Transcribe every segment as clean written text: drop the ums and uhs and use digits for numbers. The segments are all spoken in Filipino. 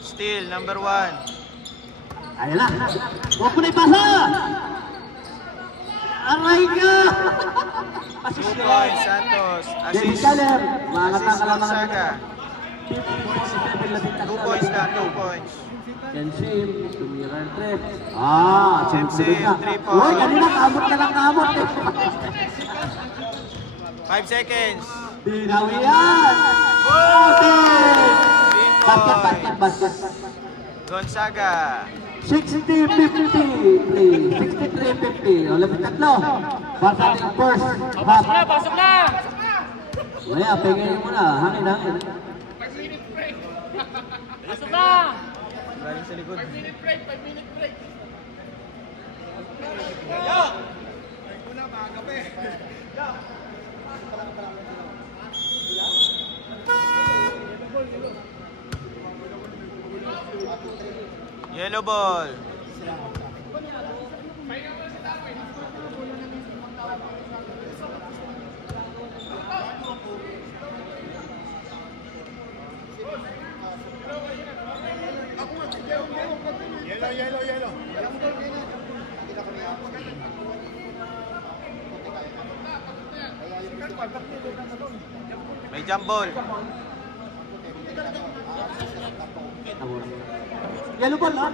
Steal, number 1. Ayan na. Huwag ko na ipasa. Aray ka. 2 points, Santos. David Assist. Caller. Mga Assist, kalamangan. Gonzaga. 2 points na, 2 points. Kensim, tumiran 3. Kensim, 3 points. Uy, kanina kamot ka ng kamot. 5 seconds. Binawi yan. Basket. Gonzaga. 60-50. 63-50. O, labing tatlo. Basta ating first half. Pasok na! Wala, pingin muna. Hangin. Pasok na! Galing sa likod. 5-minute break. Yellow ball. Yellow. May jump ball. Yellow ball, ha?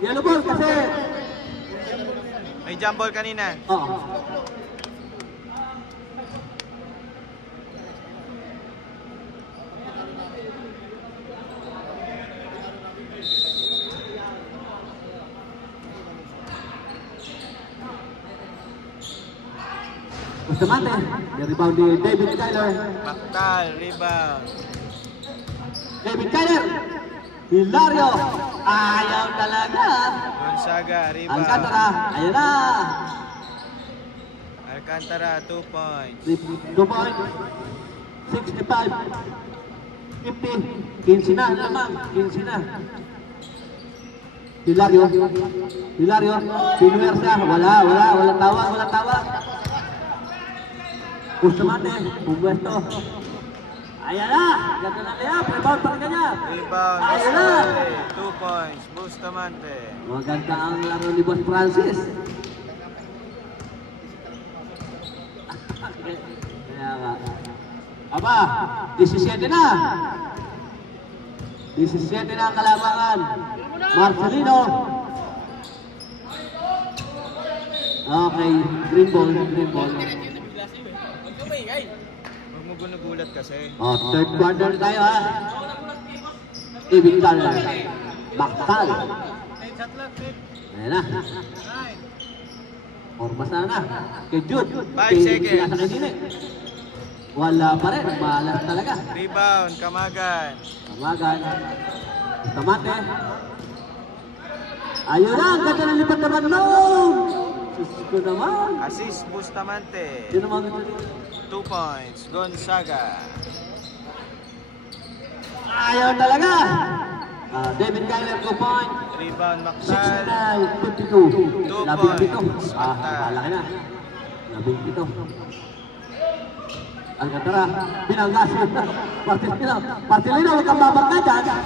Yellow ball kasi... May jump ball kanina. Oo. Bustamante, rebound ni David Tyler. Baktal, rebound. David Tyler. Hilario. Ayaw talaga. Gonzaga, rebound. Alcantara. Ayan na. Alcantara, 2 points. 2 point. 65. 50. 15 na lamang. 15 na. Hilario. Pinuwer siya. Wala tawa. Bustamante. Pumwesto. Ayan na. Ganda na niya. Rebound pa rin kanya. Rebound, Ayan na. Bustamante, 2 points. Bustamante. Maganda ang laro ni Boss Francis. Kaya nga. Aba, 17 na. 17 na ang kalamangan. Marcelino. Okay, green ball. Huwag mo gunugulat kasi. Oh, third quarter tayo ha. David Tyler. Baktal. Ayan na. Forma sana. Kay Jude. 5 seconds. Pinasa kay Dine. Wala pa rin. Malas talaga. Rebound, Kamagan. Tamagan. Bustamante. Ayun na. Ang ganda ng lipat naman noon. Sus ko naman. Assist, Bustamante. Yun naman. 2 points. Gonzaga. Ayaw talaga. David Tyler 2 point. Rebound, Maktal. 69-52. 2 Labing pito. points. Malaki na. Labing pito. Alcantara. Binanggas. Marcelino, huwag kang babangga dyan.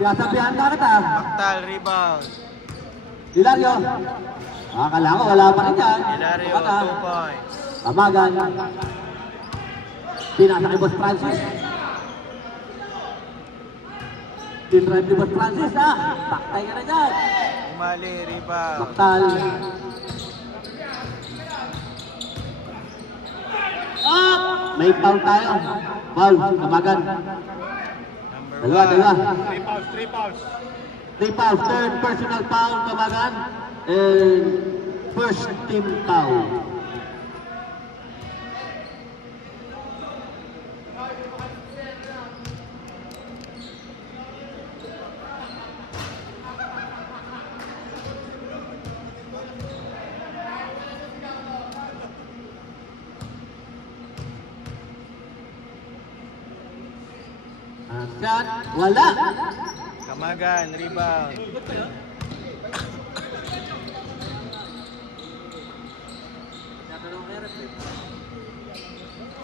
Sinasabihan ka kita. Maktal, rebound. Hilario. Akala ko wala pa rin dyan. Hilario, Baka. 2 points. Tamagan. Pinasa kay Boss Francis. Tinrive ni Boss Francis ha. Taktay ka na dyan. Umali, rebound. Baktal. Up! May foul tayo. Foul, Tamagan. Number Dalawa. 3 fouls. 3 fouls. Third personal foul, Tamagan. And first team foul. Shot, wala. Kamagan, rebound.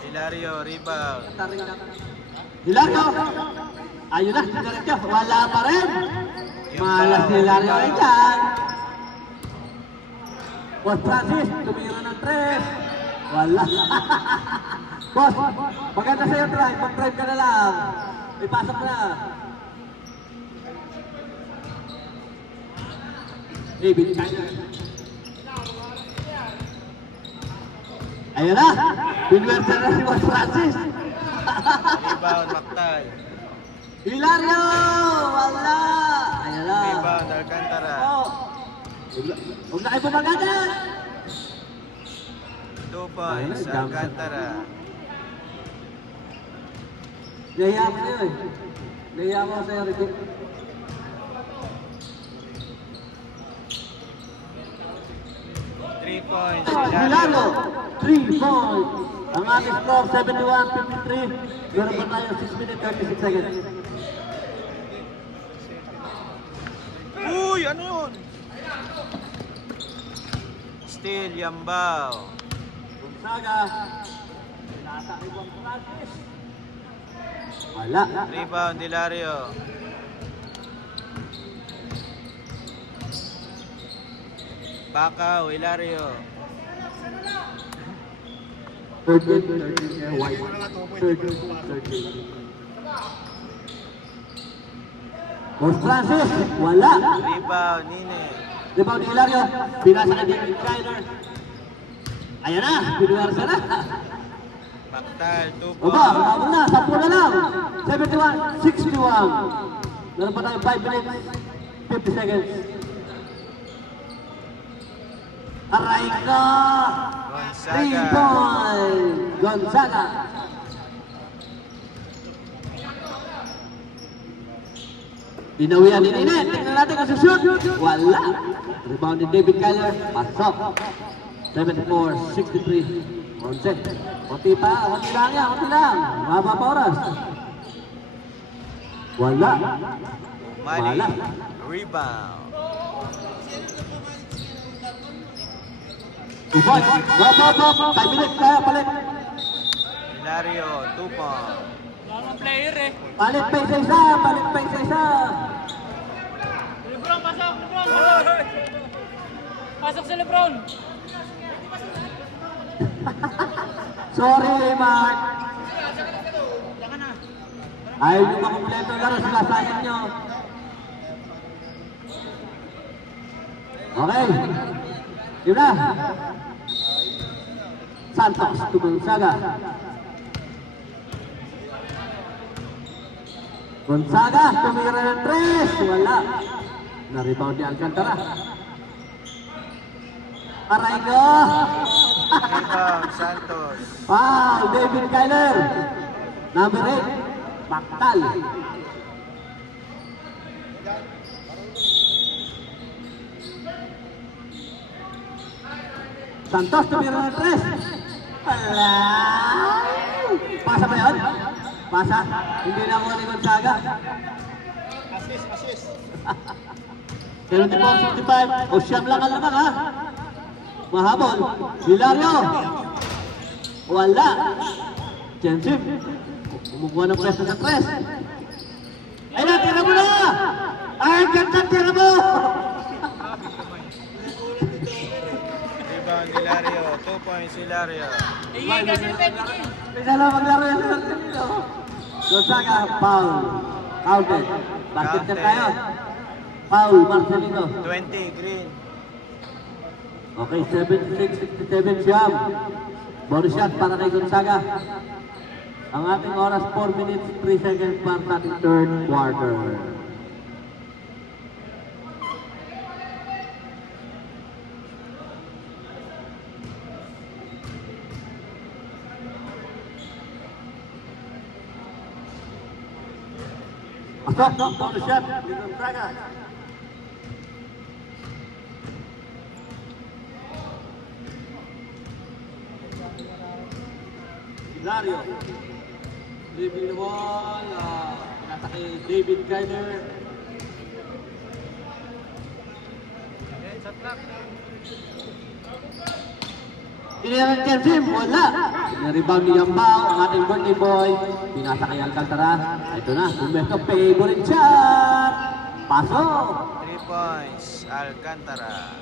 Hilario, rebound. Hilario! Ayun na, diretso. Wala pa rin. Malas si Hilario rin dyan. Boss Francis, tumira ng 3. Wala. Boss, maganda sa'yo drive. Mag-drive ka na lang. Ipasok na. David China. Ayun na. Pinwersa na si Boss Francis. Rebound, Mactal. Hilario! Wala! Ayun na. Rebound, Alcantara. Oh. Huwag na kayo bumaga dyan. 2 points, Ayun, jump shot. Alcantara. Nahiya mo sa'yo eh. Nahiya mo sa'yo, Ricky. Three points, Hilario, Hilario. 3 points. Ang ating score, 71-53. Meron pa tayo 6 minutes, 36 seconds. Uy, ano yun? Still, Yambao. Gonzaga. Pinasa kay Juan Francis. Wala. Rebound, Hilario. Bakaw, Hilario. 13, white. 13. Juan Francis. Wala. Rebound, Nine. Rebound ni Hilario. Pinasa kay David Kyler. Ayan na. Pinuwersa na. Mactal, 2 Aba, points. umabot na, 10 na lang. 71-61. Meron pa tayo 5 minutes, 50 seconds. Aray ka! 3 Gonzaga. points! Gonzaga. Dinawian ni Nine. Tingnan natin kung sushoot. Wala. Rebound ni David Kyler. Pasok. 74-63. 11. Konti pa. Konti lang yan. Konti lang. Mababa pa oras. Wala. Mali. Wala. Rebound. Ubod. Go. 5 minutes. Kaya palit. Hilario, 2 points. Wala namang player eh. Palit pa isa-isa. Palit pa isa-isa. Lebron, pasok! Lebron, pasok! Pasok si Lebron! Sorry, Mark. Ayaw nyo makumpleto ang laro. Sinasayang nyo. Okay. Yun na. Santos to Gonzaga. Gonzaga, tumira ng 3. Wala. Na-rebound ni Alcantara. Aray ko. Rebound, Santos. Foul, David Kyler. Number 8, Mactal. Santos, tumira ng 3. Wala. Pasa ba yun? Pasa? Hindi na ako ni Gonzaga. Assist. 74-65. O siyam lang ang lamang ha. Mahabol. Hilario. Wala. Jensim. Kumukuha ng pwesto sa 3. Ay na, tira mo na! Ay, ganda, tira mo! Rebound, Hilario. 2 points, Hilario. Tingin kasi yung petingin! Pinala maglaro yan sa dito. Gonzaga, foul. Counted. Basket na tayo. Foul, Marcelino. 20, Green. Okay, 76-67 siyam. Bonus shot para kay Gonzaga. Ang ating oras, 4 minutes, 3 seconds para sa ating third quarter. Pasok, bonus shot ni Gonzaga. Hilario. Living the wall. Pinasa kay David Kyler. Tinira ng Chelsea, wala. Pinarebound ni Yambao, ang ating birthday boy. Pinasa kay Alcantara. Ito na, pumesto, favorite shot. Pasok. 3 points, Alcantara.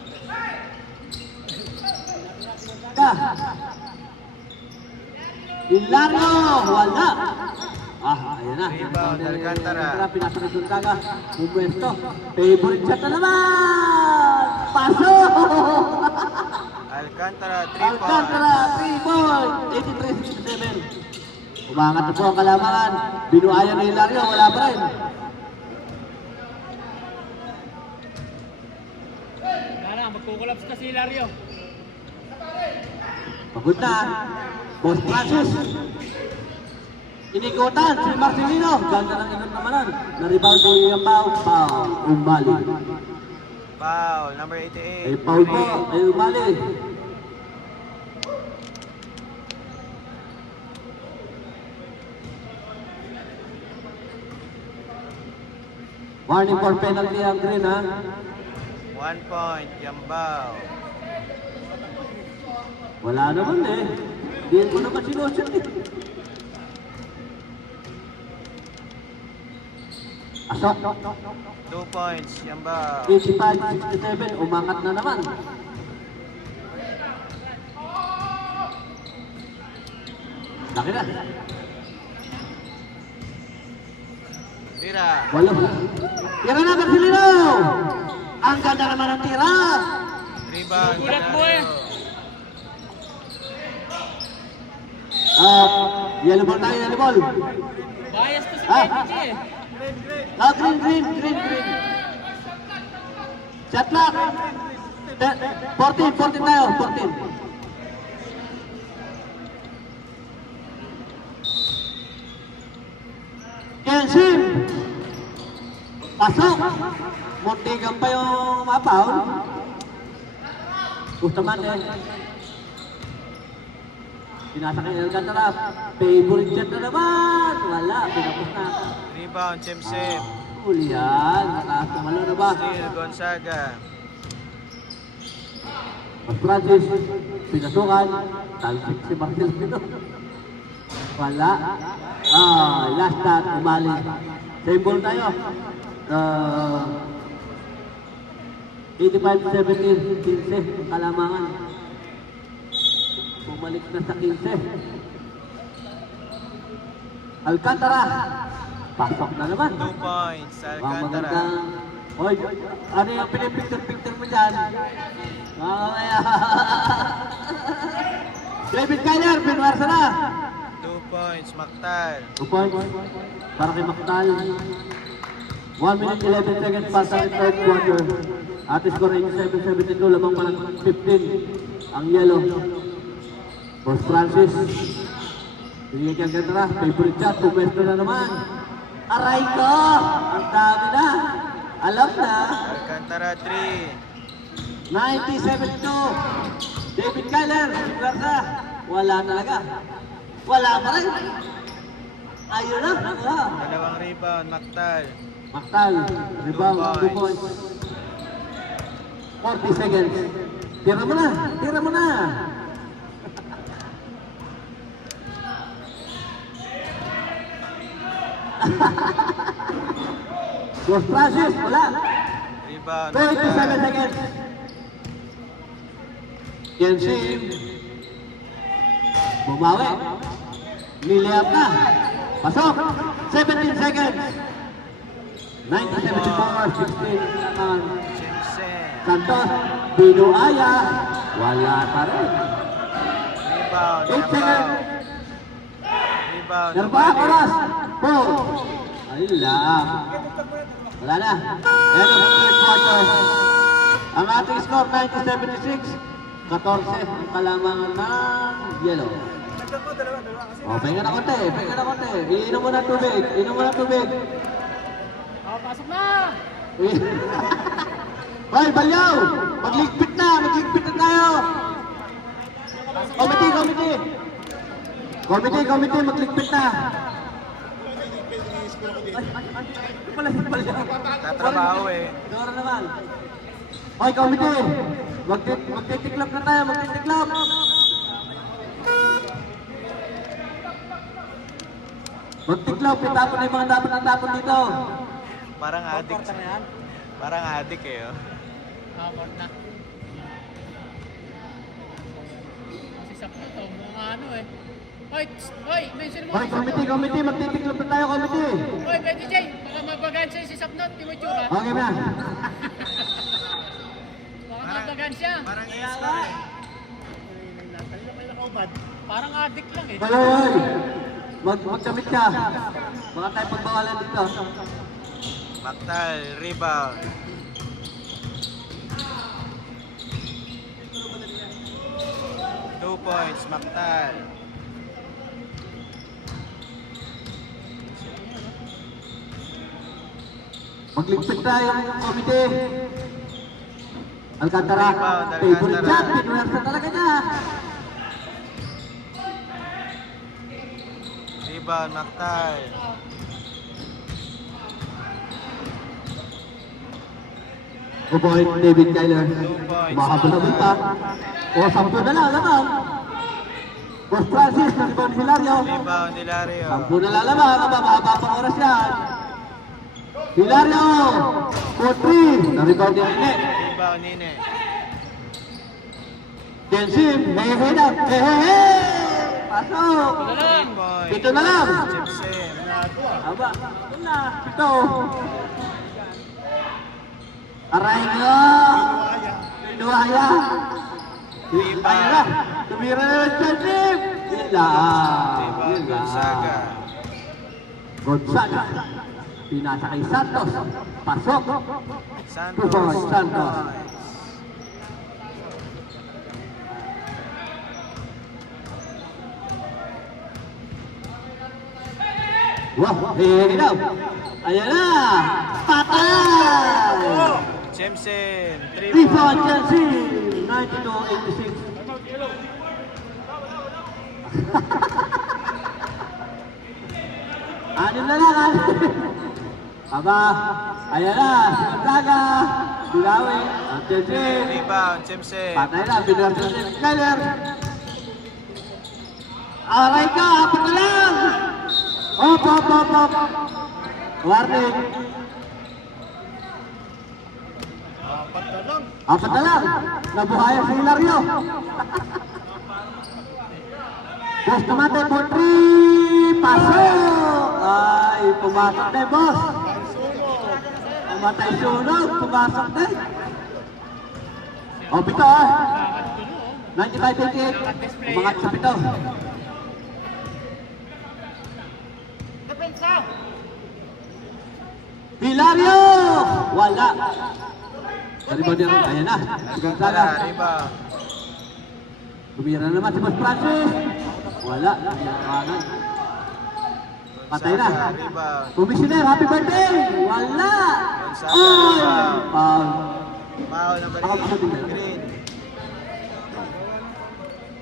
Hilario, wala. Ayan na. Rebound, Alcantara. Pinasa kay Gonzaga. Pumesto, favorite shot na naman. Pasok. Alcantara, 3 Alcantara, points. 3 points, 83-67. Umangat na po ang kalamangan. Binuayan na Hilario, wala pa rin. Wala, magkukulaps ka si Hilario. Pagod na. Boss Francis. Inikutan si Marcelino. Ganda ng inot naman nun. Na-rebound si Pau. Pau, umali. Foul, number 88. Ay, Paul po. Ay, umali. Warning for penalty ang green, ha? 1 point, Yambao. Wala naman eh. Hindi ko naman sinusyon eh. Asok. 2 points, Yambao. 85-67, umangat na naman. Laki na. Tira. Walo. Tira na, Marcelino! Ang ganda naman ng tira! Rebound, Gulat mo eh. Yellow ball tayo, yellow ball. Bias to si Ah. PPG eh. Green. Shot clock. 14 tayo, 14. Kensim. Pasok. Muntigan pa yung mapaul. Gusto man eh. Pinasa kay Alcantara. Favorite shot na naman. Wala, pinapos na. Rebound, Chemsep. Huli yan. Mataas tumalo na ba? Steal, Gonzaga. Mas Francis, pinasukan. Talsik si Marcelino. Wala. Last shot, umali. Same ball tayo. 85-70, 15, ang kalamangan. Bumalik na sa 15. Alcantara. Pasok na naman. 2 points, Ang Alcantara. magandang... Oy, ano yung pinipicture-picture mo dyan? Mamaya. David Kyler, pinwarsa na. 2 points, Mactal. 2 points. Para kay Mactal. 1 minute 11 seconds pa sa third quarter. At score 87-72, lamang pa ng 15. Ang yellow. Boss Francis. Pinigyan kang ganda. Favorite shot, pumesto na naman. Aray ko! Ang dami na. Alam na. Alcantara, 3. 90-72. David Kyler, Garza. Wala talaga. Wala pa rin. Ayun na. Dalawang rebound, Mactal. Mactal, rebound, 2 points. 40 seconds. Tira mo na. Tira mo na. Los Francis, wala. Rebound, 27 Mactal. seconds. Kensim. Bumawi. Liliap na. Pasok. 17 seconds. 90-74, 16 naman. Chemsep. Santos, Binuaya. Wala pa rin. Rebound, 8 Yambao. seconds. Rebound, Nerba, oras. 4. Ayun lang. Wala na. End of the third quarter. Ang ating score, 90-76. 14 ang kalamangan ng yellow. Pahinga na konti, pahinga na konti. Iinom mo na tubig, inom mo na tubig. Oh, pasok na! Hoy, Balyaw! Magligpit na tayo! Committee! Magligpit na! Ay, pala si Balyaw. Tatrabaho eh. Dora naman. Hoy, committee! Magtitiklop na tayo, magtitiklop! Magtiklaw, pitapon na yung mga dapat ang tapon dito. Parang addict. Parang addict eh. Oh. Abot na. Kasi sakto to, mga ano eh. Hoy, hoy, mention mo. Hoy, committee, magtitiklop na tayo, committee. Hoy, Betty J, baka mabagaan sa'yo si Sapnot, di mo itsura. Okay na. Baka mabagaan siya. Parang e-score eh. Parang addict lang eh. Hoy, magdamit ka. Baka tayo pagbawalan dito. Mactal, rebound. Two points, Mactal. Magligpit tayo ng committee. Alcantara, Rebound, favorite Alcantara. shot, pinuwersa talaga niya. Rebound, Mactal. O point, David Kyler. 2 points. Makabalabal pa. O, 10 na lang, lamang. Boss Francis, nag-rebound Hilario. Rebound, Hilario. 10 na lang lamang, mababa pang oras yan. Hilario, 4-3. Na-rebound din Nene. Rebound, Nine. Jensim, hehe na, hehehe. Pasok. 3 points. 7 na lang. Chipsen. Aba, ito na. 7. Aray ko. Pinuhaya. Ayan na. Tumira na yung Jensim. Yun lang. Rebound, Yun lang. Gonzaga. Gonzaga. Pinasa kay Santos. Pasok. Santos. 2 points, Santos. Wow, hehehe daw. Ayan na. Patay. Chimsen, 3 3 points, points. Chelsea. 92-86. Anim na lang, anim. Aba, ayan na, si Gonzaga, Bilawin, ang Chelsea. Rebound, Chimsen. Patay na, binarsa si Kyler. Aray ka, apat na lang. Op. Warning. Apat na lang. Nabuhayan si Hilario. Boss Tomate for 3. Pasok. Ay, pumasok na boss. Pumatay sunog. Pumasok na. O, pito ah. 95-88. Umangat sa pito. Hilario! Wala. Rebound din. Ayan na. Si Gonzaga. Rebound. Tumira naman si Boss Francis. Wala. Kanan. Patay na. Gonzaga, rebound. Commissioner, happy birthday! Wala! Gonzaga, Oy! rebound. Foul. Foul number Ako pa din. 8. Green.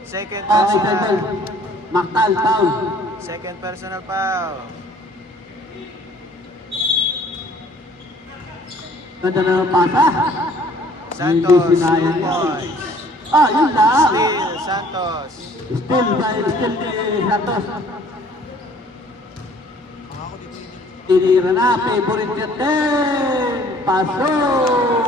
Second Okay, personal. Tendel. Mactal, foul. Second personal foul. Ganda na ng pasa. Hindi Santos, 2 sinayang. points. Ah, yun lang. Steal, Santos. Still ni Santos. Tinira na, favorite niya din. Pasok.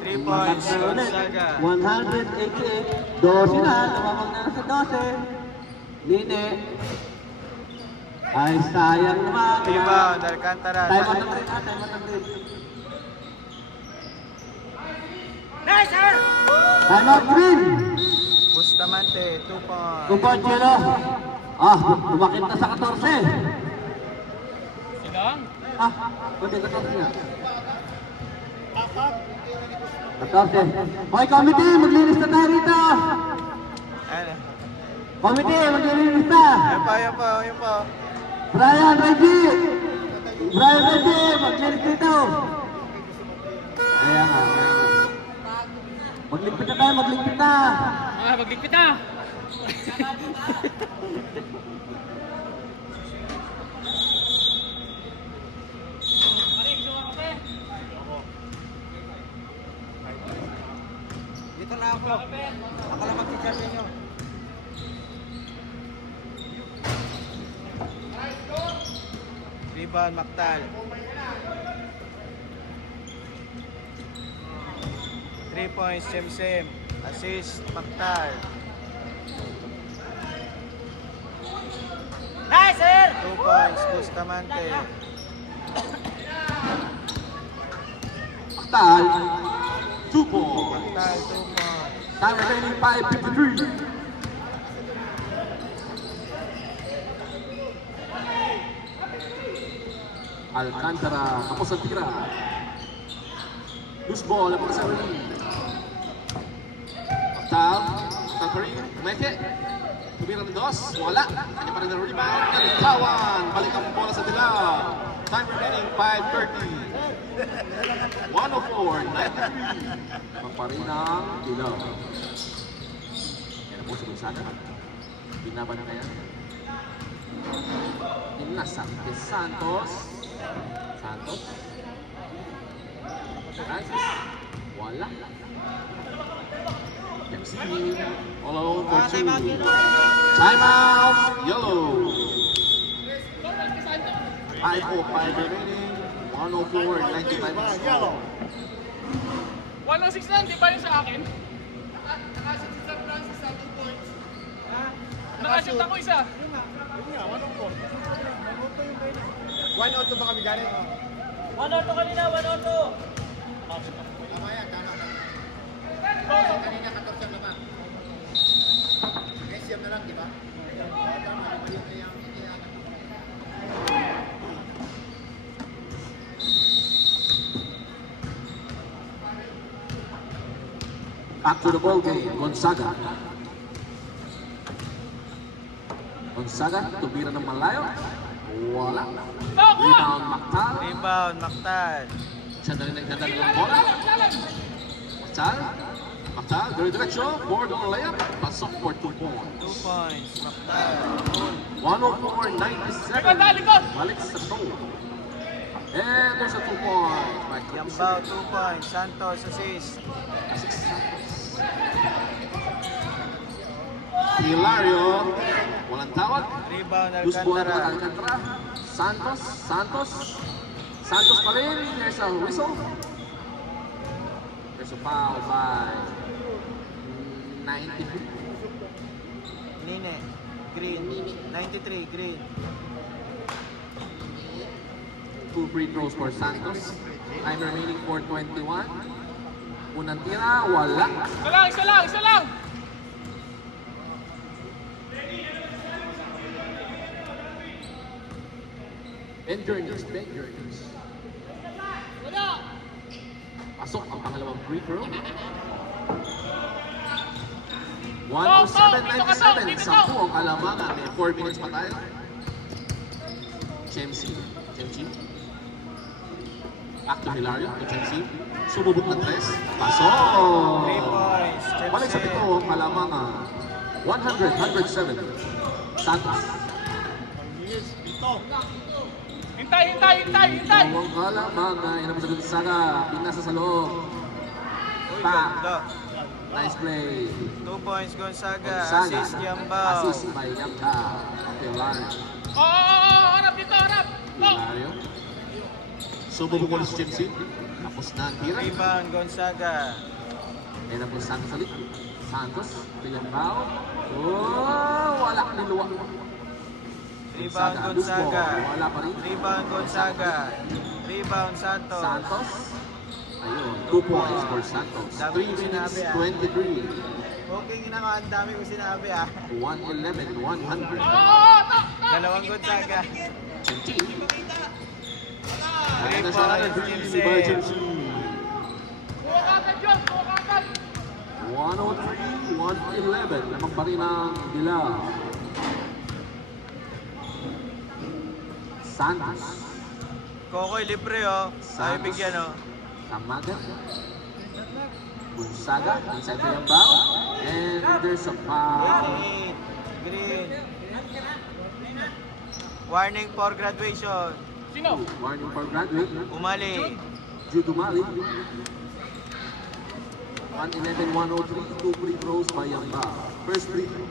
3 points, Gonzaga. 188. 12 na, lumamang na sa 12. Nine. Ay, sayang naman. Rebound, Alcantara. Time out ng rin, time out ng rin. Nice, sir! Time out green. Bustamante, 2 points. Kumponselo. Ah, umakit na sa 14. Silang. Ah, hindi 14 nga. 14. Okay, committee, maglinis na tayo rito. Ano? Committee, maglinis na. Yan pa. Brian, Reggie, maglinis dito. Ayan nga. Magligpit na tayo, magligpit na. Magligpit na. Dito na ako. Ako lang mag-teacher ninyo. Rebound, Mactal. 3 points, Semsem. Assist, Mactal. Nice, sir! 2 points, Bustamante. Mactal. 2 points. Mactal, 2 points. Time remaining 5:53. Alcantara, tapos ang tira. Loose ball, ang mga sarili. Mactal, Mactal, Meke. Tumira ng dos, wala. Kanya pa rin ang rebound. Nagtawan, balik ang bola sa tila. Time remaining 5:30. 104-93. Magparinang dilaw. Yan ang puso ng sana. Binaban na yan. Inasang de Santos. Santos. Francis. Wala. MC. All alone for 2. Time out. Yellow. 5:05 remaining. 104-95 ang score. 106 lang, di ba yun sa akin? Nakashoot ako isa. Yun nga, 104. 102 ba kami galing? 1-0 kanina, 1-0. Tama yan, tama. Kanina 14 naman. SM na lang, di ba? Tama, lima yun na yung Back to the ball game, Gonzaga. Gonzaga, tumira ng malayo. Wala. Rebound, Mactal. Rebound, Mactal. Sandali na ng bola. Mactal. Mactal, dire-diretso. Board on the layup. Pasok for 2 points. 2 points, Mactal. 104-97. Balik sa toe. And there's a 2 points. by Yambao, 2 points. Santos, assist. Assist. Hilario, walang tawag. Rebound, Loose ball naman Alcantara. Alcantara. Santos, Santos. Santos pa rin. There's a whistle. There's a foul by 93. Nine. Green. 93, Green. 2 free throws for Santos. Time remaining 4:21. Unang tira, wala. Isa lang! Ben Journers. Pasok ang pangalawang free throw. 107-97. 10 ang alamangan. May 4 minutes pa tayo. Chemsi. Back to Hilario. To Chemsi. Sumubok ng 3. Pasok! 3 points, Balik sa Chelsea. pito ang alamangan. 100-107. Santos. Hintay! Ang alamangan. Yan ang sa Gonzaga. Pinasa sa loob. Uy, Back. ganda. Nice play. 2 points, Gonzaga. Gonzaga. Assist, Yambao. Assist by Yambao. Hilario. Harap dito! Hilario. Sumubok ulit si Chemsi. Tapos na ang tira. Rebound, Gonzaga. Yan ang po Santos ulit. Santos. Yambao. Oh, wala niluwa. Rebound, Loose ball. Gonzaga. Wala pa rin. Rebound, Gonzaga. Rebound, Santos. Santos. Ayun, 2 points for Santos. Dami 3 kong minutes, sinabi, 23. Okay, ginagawa. Ang dami ko sinabi, ah. 111, 100. Dalawang Gonzaga. Chemsi. 3 Ayan na siya points, by Jimsen. Chemsi. 103, 111. Lamang pa rin ang Dilaw. Santos. Kokoy, libre, oh. Ayaw Santos. bigyan, oh. Tamaga. Gonzaga. Inside the Yambao. And there's a foul. Green. Warning for graduation. Sino? Warning for graduate. Umali. Jude Umali. 111-103. 2 free throws by Yambao. First free throw.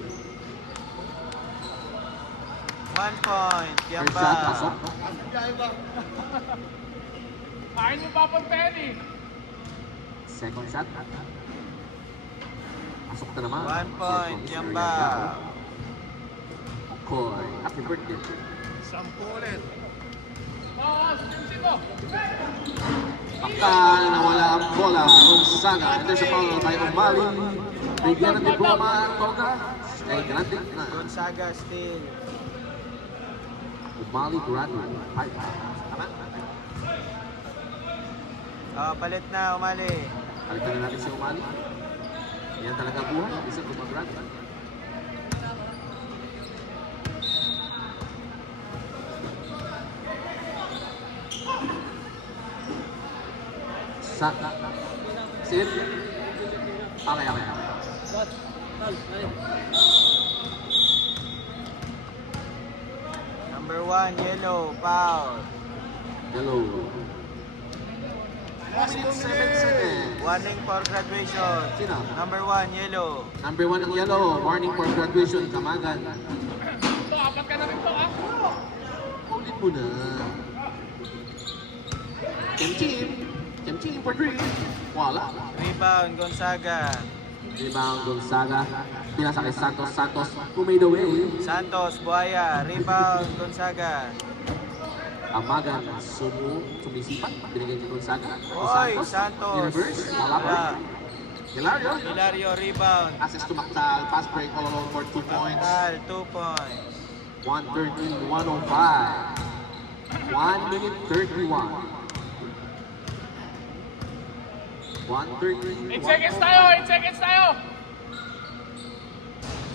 1 point. First Yamba. shot, pasok. Kain mo pa pang penny. Second shot. Pasok na naman. 1 point. Yamba. Koy, happy birthday. Sampu ulit. Oo, susunod ko. Pakal, nawala ang bola. Gonzaga, ito sa foul by Umali. Bigyan ng diploma ang Toga. Kay Grande na. Gonzaga still. Umali Grande. Ay, tama. Palit na, umali. Balikan na natin si Umali. Yan talaga buhay. Isang Grande. Sa sit. Okay. Number 1, yellow, foul. Hello. 7 seconds. Warning for graduation. Sino? Number 1, yellow. Number 1 ang yellow. Warning for graduation. Kamagan. Ito, apat ka na rin to, ah. Ulit mo na. Team for 3. Wala. Rebound, Gonzaga. Rebound Gonzaga. Pinasa kay Santos. Who made away. Santos, Buhaya. Rebound, Gonzaga. Amagan. Sumisipat. Binigay kay Gonzaga. Oy, Santos. Reverse. Wala pa rin. Hilario. Hilario, rebound. Assist to Mactal. Pass break all alone for 2 points. Tal, 2 points. 1:13-105. 1 minute 31. 1:13. 8 seconds tayo, 8 seconds tayo.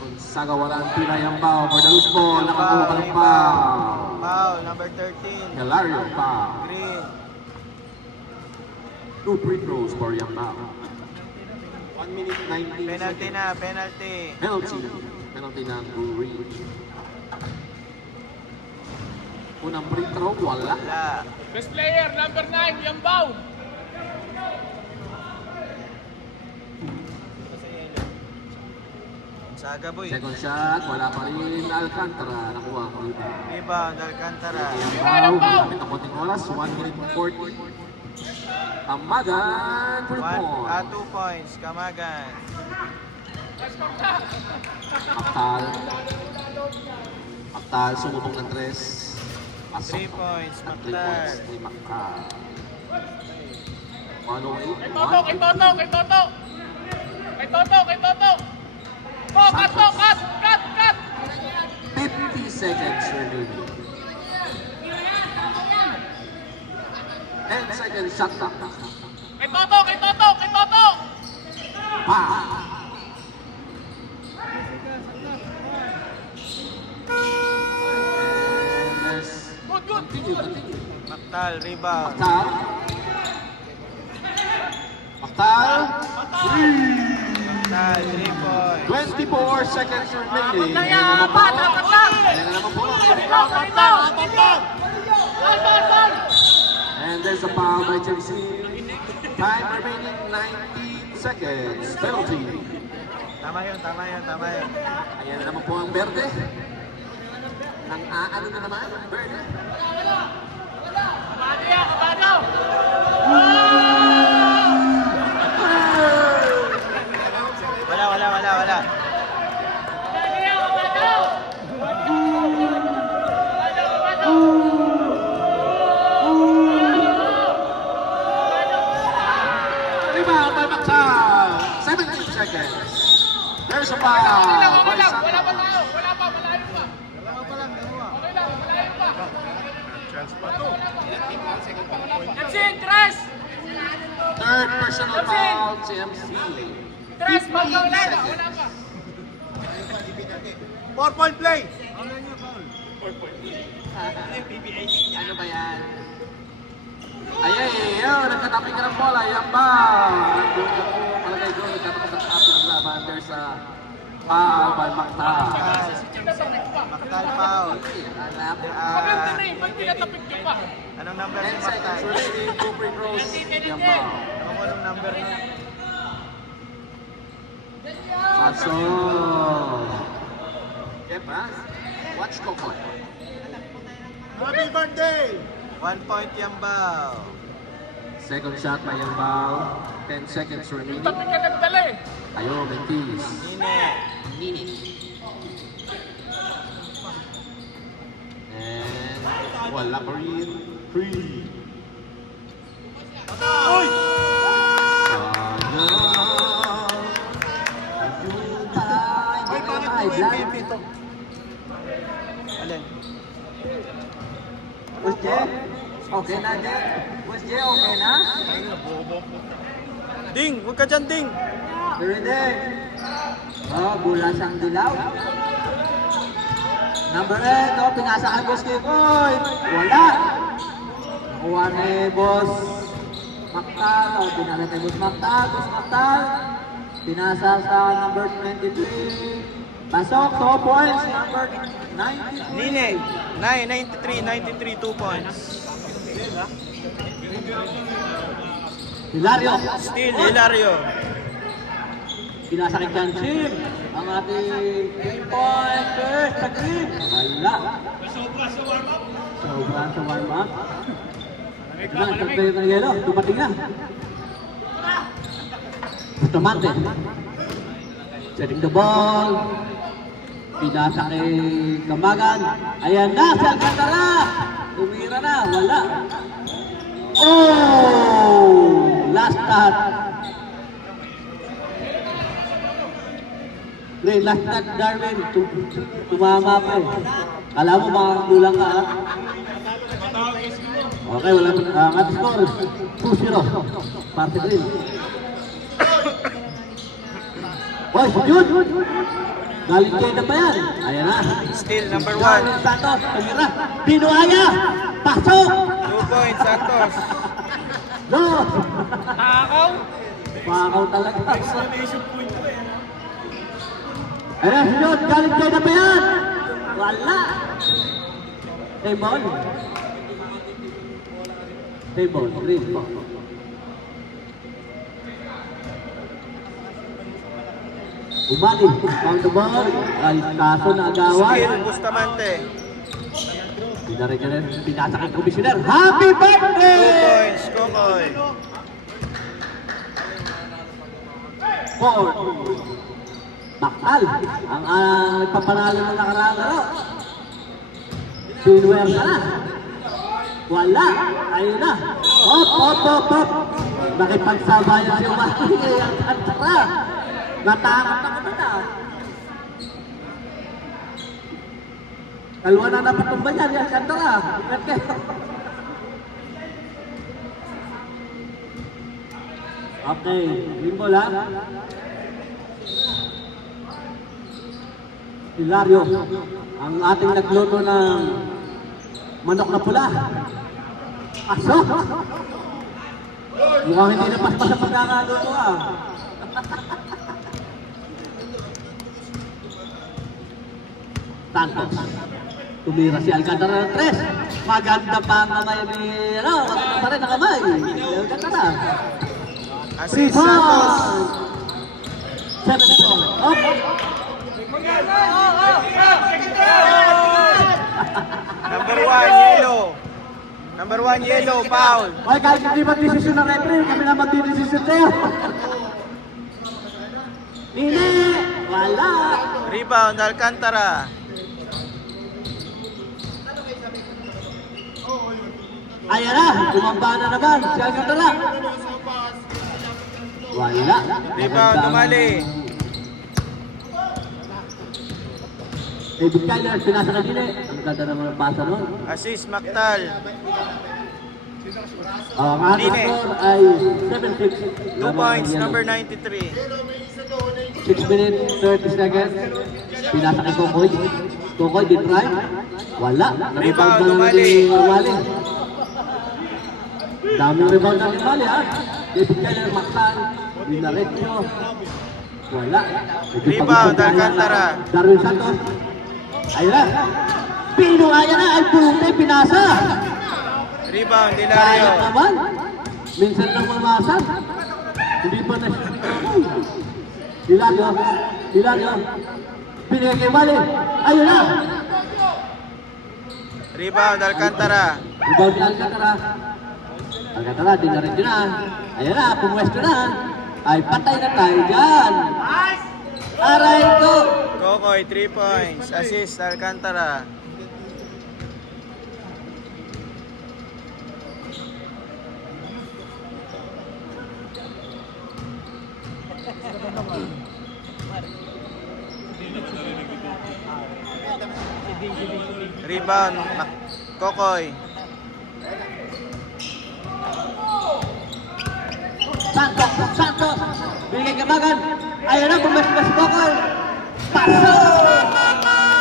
Gonzaga wala ang pinay ang bao for the loose ball. Nakakuha ka ng foul. Foul, number 13. Hilario foul. Green. 2 free throws for Yambao. 1 minute 19 Penalty seconds. na, penalty. Penalty ng Brewery. Unang free throw, wala. Wala. Best player, number 9, Yambao. Gonzaga, boy. Second shot, wala pa rin. Alcantara, nakuha ang rebound. Rebound, Alcantara. Yambao, malapit ang konting oras. 1 minute 40. Amagan, 3 points. 2 points, Kamagan. Maktal, sumubong ng 3. 3 points, Ang 3 Maktal. points ni Maktal. 108. Kay Toto, kay Toto, kay Toto. Kay Toto, kay Toto. Oh, cut to, cut. 50 seconds remaining. 10 seconds shot clock. Kay Toto, kay Toto, kay Toto. Pa! And there's... Good. Continue. Maktal, rebound. Maktal! Maktal, 3 points. 24 seconds remaining. Kaya, apat lang. Ayan na naman po. And there's a foul by Chelsea. Time remaining 19 seconds. Penalty. Tama yun. Ayan na naman po ang Verde. Nang aano na naman ang Verde. Kabado. Wala. Rebound by Mactal. 17 seconds. There's a foul by Wala Santos. pa, malayo pa. Okay lang, malayo pa. Chance pa to. Jensin, tres! Third personal foul, CMC. Tres, 15 wala pa. seconds. 4-point play. Ano ba yan? Ayun, nagkataping ka ng bola, yan ba? Palagay ko, nagkatapos ang ating ng laban. There's a foul by Mactal. Maktal foul. Maganda na eh, ba't pinatapik nyo pa? Anong number 10 ni seconds Maktal? remaining, 2 free throws, yan ba? Anong number niya? Paso! Okay, pass. Watch Coco. Happy birthday! 1 point Yambao. Second shot by Yambao. 10 seconds remaining. Tapi ka nagdala eh. Ayo, Mentis. Nine. And wala pa rin. 3. Ay, bakit po MVP to? Alin? West J? Okay na, J? West J, okay na? Ding! Huwag ka dyan, Ding! Ready? Oh, bulas ang dilaw. Number 8, oh, pinasa kay Boss Kikoy. Wala. Nakuha ni Boss Mactal. Oh, pinasa kay Boss Mactal. Boss Mactal. Pinasa sa number 23. Pasok, 2 points. Number 93. Nine. 93, 2 points. Hilario. Still, Hilario. Pinasa kay Jansim. Ang ating 3-point first sa green. Wala. Sobra sa warm-up. Ito na, nagpapayot ng yelo. Dumating na. Bustamante. Setting the ball. Pinasa kay Kamagan. Ayan na, si Alcantara. Tumira na, wala. Oh! Last shot. Green, last shot, Darwin. Tumama pa eh. Alam mo, makakulang ka ha? Okay, wala pa. Ang score, 2-0. Parte Green. Boy, shoot! Galing kayo na pa yan. Ayan na. Still, number 1. Darwin Santos, tumira. Pinuaya! Pasok! 2 points, Santos. No! Takaw. Pakaw talaga. Ayan, shoot! Galing kayo na pa yan! Wala! Table. Table, green po. Umali, found the ball. Ay, kaso na agawan. Skill, Bustamante. Pinari ka rin, pinasa kay Commissioner. Happy 2 birthday! points, Kokoy. 4. Bakal, ang nagpapanalo ng nakaraang laro. Pinuwersa na. Wala, ayun na. Hop. Nakipagsabayan si Umali. Ang kantara. Natakot ako na. Kalwa na napatumba yan, yung kantara. Ingat kayo. Okay, limbo lang. Hilario, ang ating nagluto ng manok na pula. Pasok! Mukhang hindi na paspas ang pagkakaluto ah. Santos. Tumira si Alcantara ng 3. Maganda pa ang kamay ni, maganda pa rin ang kamay. Alcantara. Assist, Santos. 7 ball. Up. Number 1, yellow. Number 1, yellow, foul. Okay, kahit hindi mag-desisyon ng referee, kami na mag-desisyon tayo. Nini! Wala! Rebound, Alcantara. Ayan na! Tumamba na naman si Alcantara. Wala! Rebound, Dumali. David Kyler, pinasa ka din eh. Ang ganda naman ang pasa nun. Assist, Mactal. Ang ating Dine. score ay 7-6. 2 points, number 93. 6 minutes, 30 seconds. Pinasa kay Kokoy. Kokoy, di try. Wala. Rebound, na lang Umali. ni Umali. Daming rebound na ni Umali ha. David Kyler, Mactan. Dinaretso. Wala. Rebound, Alcantara. Darwin Santos. Ayun na. Pinuaya na. Ay, puti, pinasa. Rebound, Sayang Hilario. naman. Minsan lang mamasan. Hindi pa na Hilario. Binigay kay Mali. Ayun na. Rebound, Alcantara. Rebound ni Alcantara. Alcantara, dinaretso na. Ayan na, pumwesto na. Ay, patay na tayo dyan. Aray ko. Kokoy, 3 points. Assist, Alcantara. Rebound, Kokoy. Santos. Binigay kamagan. Ayan na, pumwesto si Kokoy. Pasok!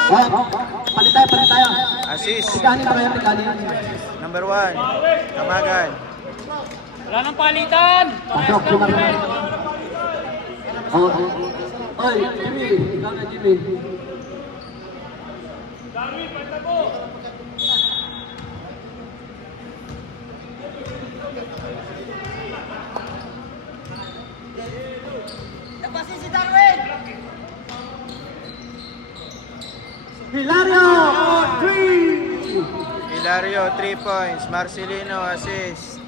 Oh, palit tayo. Assist. Tigani ba kayo, tigani? Number 1, Kamagan. Wala nang palitan. Pasok, sumagal. Oy, Jimmy, ikaw na Jimmy. Napasin si Darwin! Hilario, 3! Hilario, 3 points. Marcelino, assist.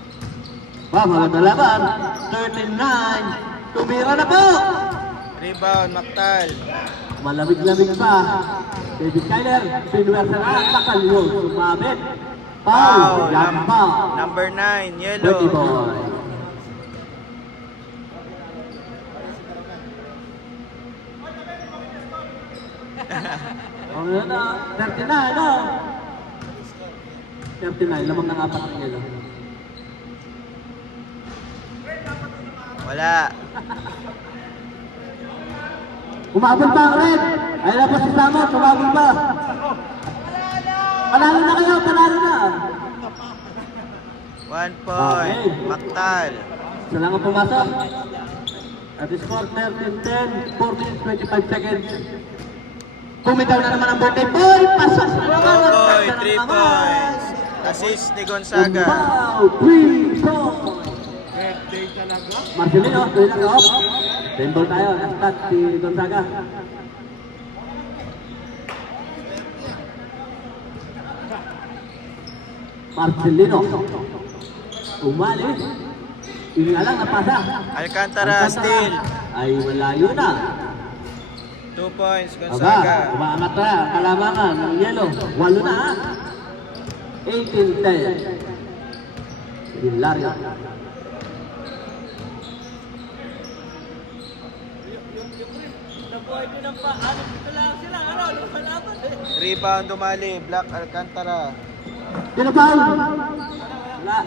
Wow, maganda laban. 39. Tumira na po. Rebound, Mactal. Malamig-lamig pa. David Kyler, pinuwersa na. Takal yun, sumabit. Foul, Foul. yan pa. Number 9, Pretty yellow. boy. Oh, yun na. 39, no? 39, lamang ng apat ng yelo. Wala. Umabot pa ang red. Ayun na po si Samot, umabot pa. Panalo na kayo, panalo na. 1 point. Okay. Mactal. Isa lang ang pumasok. At the score 13-10, 14-25 seconds. Kumitaw na naman ang birthday boy. Pasok sa mga Kokoy, 3 points. Assist ni Gonzaga. Wow, 3 points. Birthday talaga. Marcelino, tuloy lang off. Rainbow tayo, na-stat si Gonzaga. Marcelino. Umali. Yun nga lang, napasa. Alcantara, steal. Ay, malayo na. 2 points, Aba, Gonzaga. umaangat na ang kalamangan ng yelo. 8 na. 18-10. Hilario. Nabuhay ko ng pa. Ano, dito lang sila. Ano, lumalaban eh. Rebound, Dumali. Black, Alcantara. Pinapaul. Wala.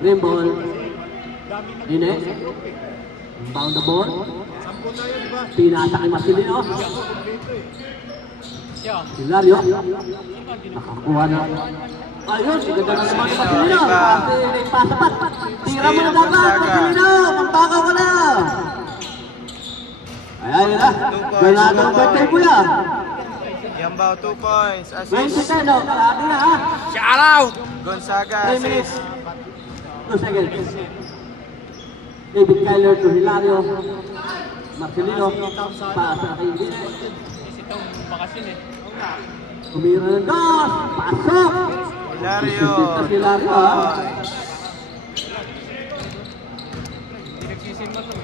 Green ball. Dine. Inbound the ball. Pinasa kay Marcelino. Hilario. Nakakuha na. Ayun, ganda na naman ni Marcelino. Kasi may pasapat. Tira mo na dapat, Marcelino. Magpakaw ka na. Ay, ayun na. Ganado ang birthday ko yan. Yambao, 2 points. 20 Assist. no, kalahati na ha. Shout out! Gonzaga, 3 minutes. assist. 2 seconds. David Kyler to Hilario. Marcelino. Pasa kay Dine. Isitong bakasyon eh. Umira ng dos. Pasok. Hilario, Kasi 2 Hilario ha. points. Hindi nagsisin mo to eh.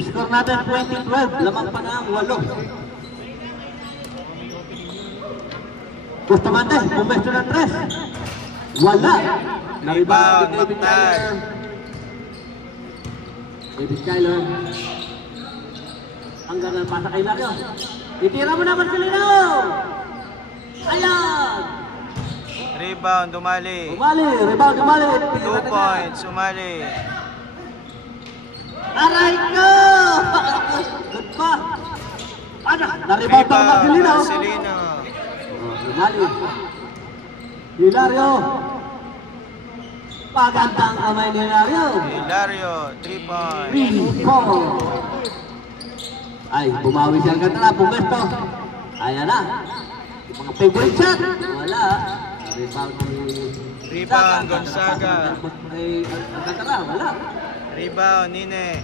Score natin 20-12. Lamang pa na ang 8. Bustamante, pumesto ng 3. Wala. Naribang si David Kyler. David Kyler. Ang ganda pasa kay Hilario. Itira mo na Marcelino. Ayan. Rebound, Dumali. Umali, rebound, umali. 2 points, Umali. Aray ko! Good pa. Ano? Naribaw pa ang Rebound, Marcelino. Marcelino. Umali. Hilario. Pagandang kamay ni Hilario. Hilario, 3 points. 3-4. Ay, bumawi siya Alcantara, pumesto. Ayan na. Mga favorite shot. Wala. Rebound ni... Rebound, Gonzaga. Ay, Alcantara, wala. Rebound, Nine.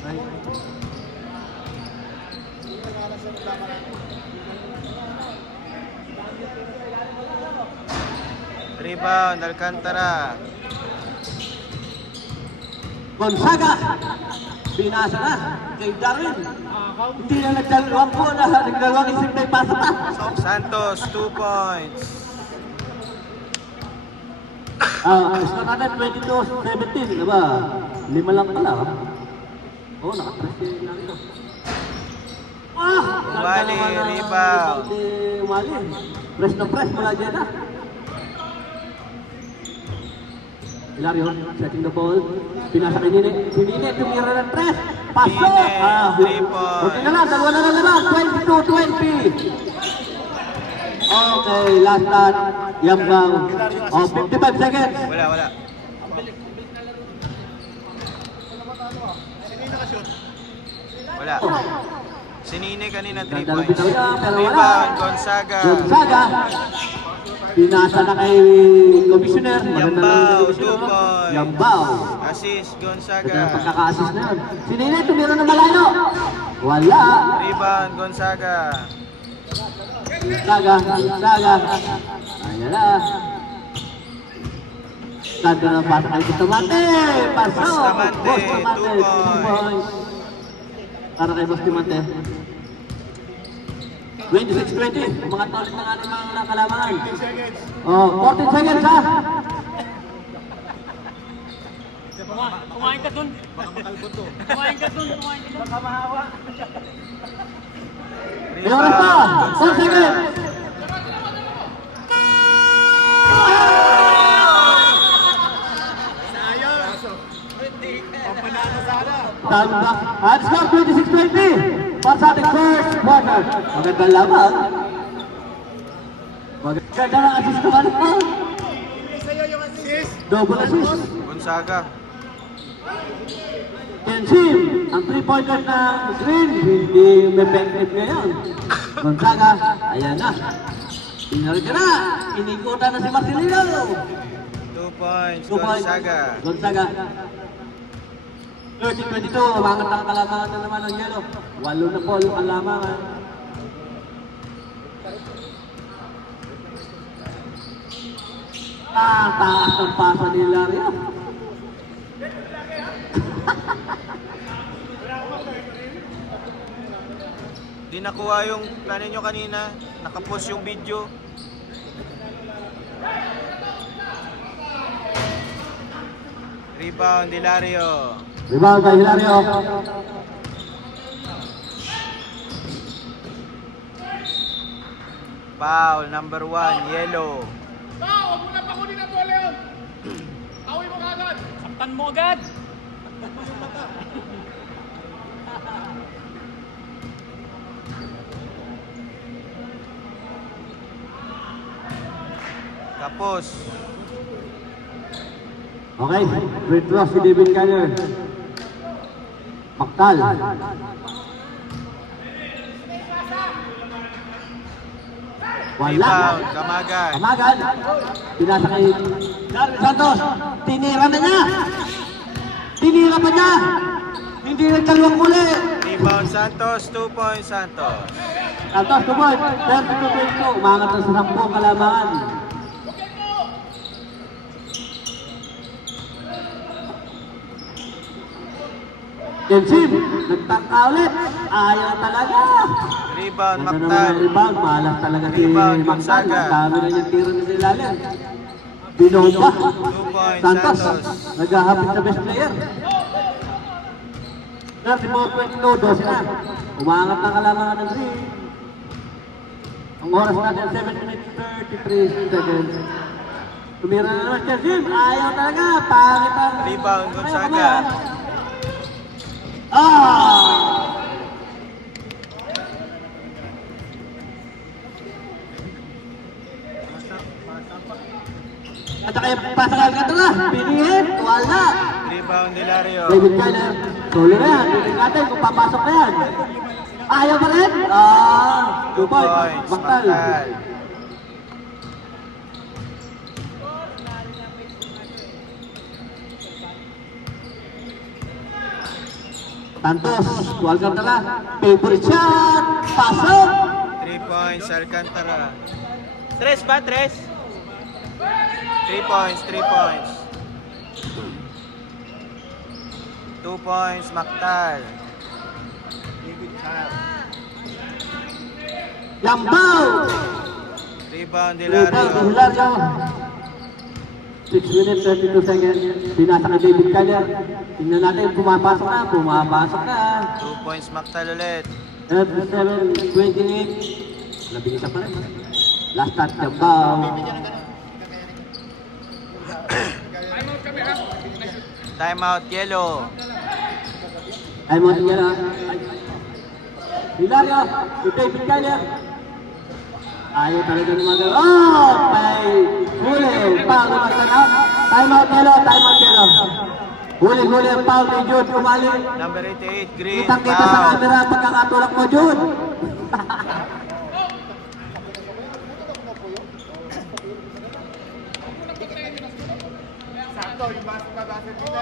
Rebound, Alcantara. Gonzaga. Pinasa na kay Darwin. Hindi na nagdalawang po na nagdalawang isip na ipasa pa. Santos, 2 points. Score natin 22-17. Diba? 5 lang pala. Oo, nakapress lang ito. Umali, rebound. Umali. Press na press mula dyan na. Hilario, setting the ball. Pinasa kay Nine. Si Nine, tumira ng press. Pasok! Nine, 3 points. Okay na lang, dalawa na lang. 22-20. Okay, last shot. Yamgang. 55 seconds. Wala. Wala. Si Nine kanina 3 Ganda ng points. bitaw niya, pero wala. Rebound, Gonzaga. Gonzaga. Pinasa na kay Commissioner. Maganda Yambao, ng Commissioner. 2 points. Yambao. Assist, Ganda ng Gonzaga. pagkaka-assist na yun. Si Nene, tumira na malayo. Wala. Rebound, Gonzaga. Gonzaga. Ayan na. Ganda ng pasa kay Bustamante. Pasok. Bustamante, 2 points. Para kay Bustamante. 26-20. Mga tolit ng ating mga kalamangan. 14 seconds ha. Kumain ka dun. Kumain ka dun. Baka mahawa. May oras pa. 4 seconds. Tama. At score 26-20. Para sa ating first quarter. Magandang laban. Maganda na assist naman. Double assist. Gonzaga. Kensim, ang 3-pointer ng Green, hindi may effective ngayon. Gonzaga, ayan na. Pinarga na. Inikutan na si Marcelino. 2 points, 2 points. Gonzaga. 30-22, umangat ang kalamangan na naman ng yelo. 8 na po yung kalamangan. Taas ng pasa ni Lario. Di nakuha yung plano nyo kanina. Nakapost yung video. Rebound, Hilario. Rebound kay Hilario. Foul, number 1, yellow. Huwag mo na pakunin ang tuwala yun. Awi mo kagad. Saktan mo agad. Tapos. Okay, free throw si David Canner. Maktal. Wala. Rebound, Kamagan. Kamagan. Pinasa kay Darwin Santos. Tinira na niya. Tinira pa niya. Hindi na dalawang muli. Rebound, Santos. 2 points, Santos. Santos, tumoy. 32-22. Umangat na sa 10 kalamangan. Kensim, nagtangka ulit. Ayaw talaga. Rebound, Ganda naman Mactal. ang rebound. Malas talaga si Rebound, Mactal. Gonzaga. Ang dami na niyang tiro na nilalim. Binomba. 2 points, Santos, Santos. naghahapit sa best player. 34-22, 12 na. Umangat ang kalamangan ng 3. Ang oras natin, 7 minutes 33 seconds. Tumira na naman siya, Jim. Ayaw talaga. Pangit ang... Rebound, Gonzaga. Ayaw ka ba? Ah! At saka yung pasakal ka ito na. Pinihit. Wala. Rebound, Hilario. David Tyler, tuloy na yan. Tingnan natin kung papasok na yan. Ayaw pa rin? 2 2 points. points, Maktal. Mactal. Santos, to Alcantara. Favorite shot. Pasok. 3 points, Alcantara. Tres ba? Tres? 3 points, 3 points. 2 points, Mactal. Lambaw. Rebound, Rebound, Hilario. Hilario. 6 minutes, 32 seconds. Pinasa kay David Kyler. Tingnan natin, pumapasok na. 2 points, Mactal ulit. At 7:28. Labing isa pa rin. Last touch, Lambaw. Timeout kami ha. Timeout, yellow. Ay, mo tingnan na. Hilario, to David Kyler. Ayaw talaga ng mga oh! May huli. Foul naman sa na. Timeout yellow, timeout yellow. Huli-huli ang foul ni Jude umali. Number 88, Green. Kitang-kita sa Foul. camera ang pagkakatulak mo, Jude. Sakto, yung basket na basket dito.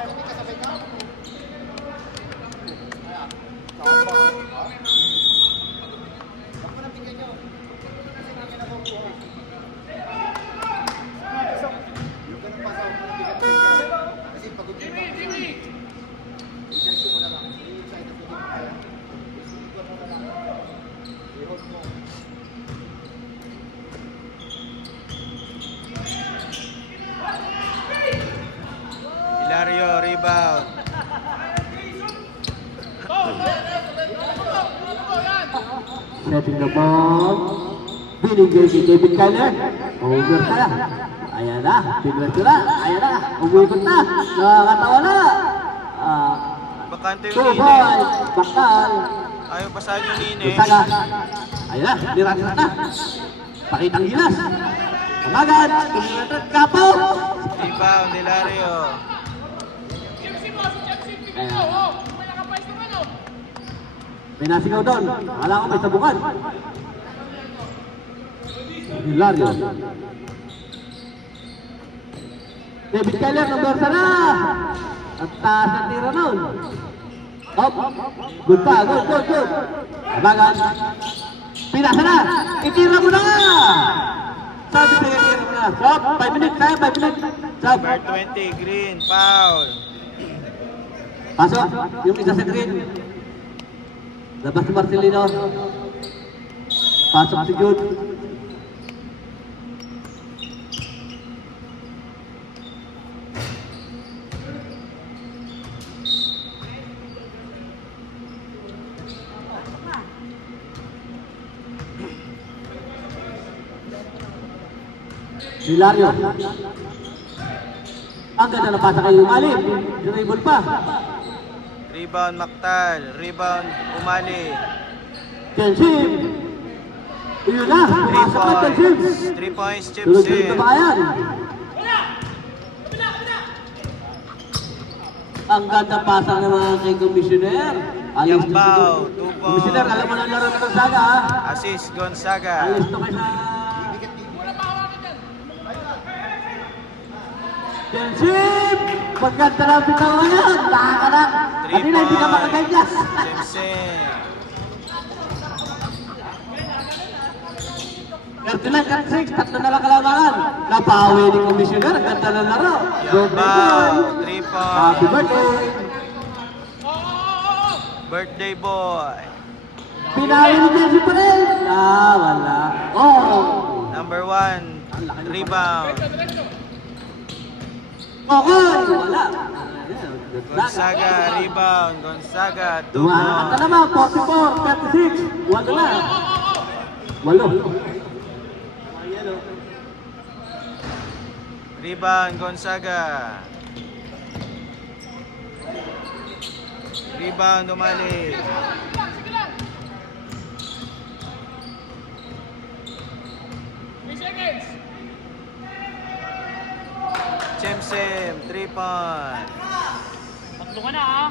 Jimmy, Jimmy. Hilario, rebound. Setting the ball. Binigay si David Kyler. Over na. Ayan na. Pinwerte na. Ayan na. Umikot na. Nakakatawa na. Bakante 2 yung Nine. points. Bakal. Ayaw pasahan yung Nine. Isaga. Ayan na. Nirasa na. Pakitang gilas. Kamagan. Tumilatrat kapo. Rebound, Hilario. Chelsea mo, si Chelsea. Tingnan mo, oh. May nakapais naman, oh. May nasigaw doon. Akala ko may sabukan. Hilario. David Kyler, number sana. At taas ang tira noon. Up. Good pa. Good, good, good. Abagan. Pinasa na. Itira mo na. Sabi sa'yo, itira mo na. Stop. 5 minutes. 5 minutes. Stop. Number 20, Green. Foul. Pasok. Yung isa sa green. Labas si Marcelino. Pasok si Jude. Hilario. Ang ganda na pasa kay Umalim. Dribble pa. Rebound, Mactal. Rebound, Umali. Kenshim. Iyon na. 3 Pumasok na Kenshim. points. 3 points, Sunod-sunod Chipsy. na bayan. Ang ganda pasang naman kay Commissioner. Alis to Yambao, si 2 Commissioner, alam mo na laro ng Gonzaga ha. Assist, Gonzaga. Alis to kay sa... Kenshim! Maganda lang bitaw ngayon. Baka na. 3 Kanina hindi ka points. makaganyas. Simpson. 39-6, tatlo na lang kalamangan. Napawi ni Commissioner, ang ganda ng laro. Yambao, 3 Happy points. birthday! Birthday boy. Pinawi ni Jesse pa rin. Wala. Oh! Number 1, rebound. Okay! Wala. Gonzaga, rebound. Gonzaga, 2 Dumaan ka points. naman, 44, 36. Walo na. Walo. Rebound, Gonzaga. Rebound, Umali. Chemsem, 3 points. Tatlo ka na, ha?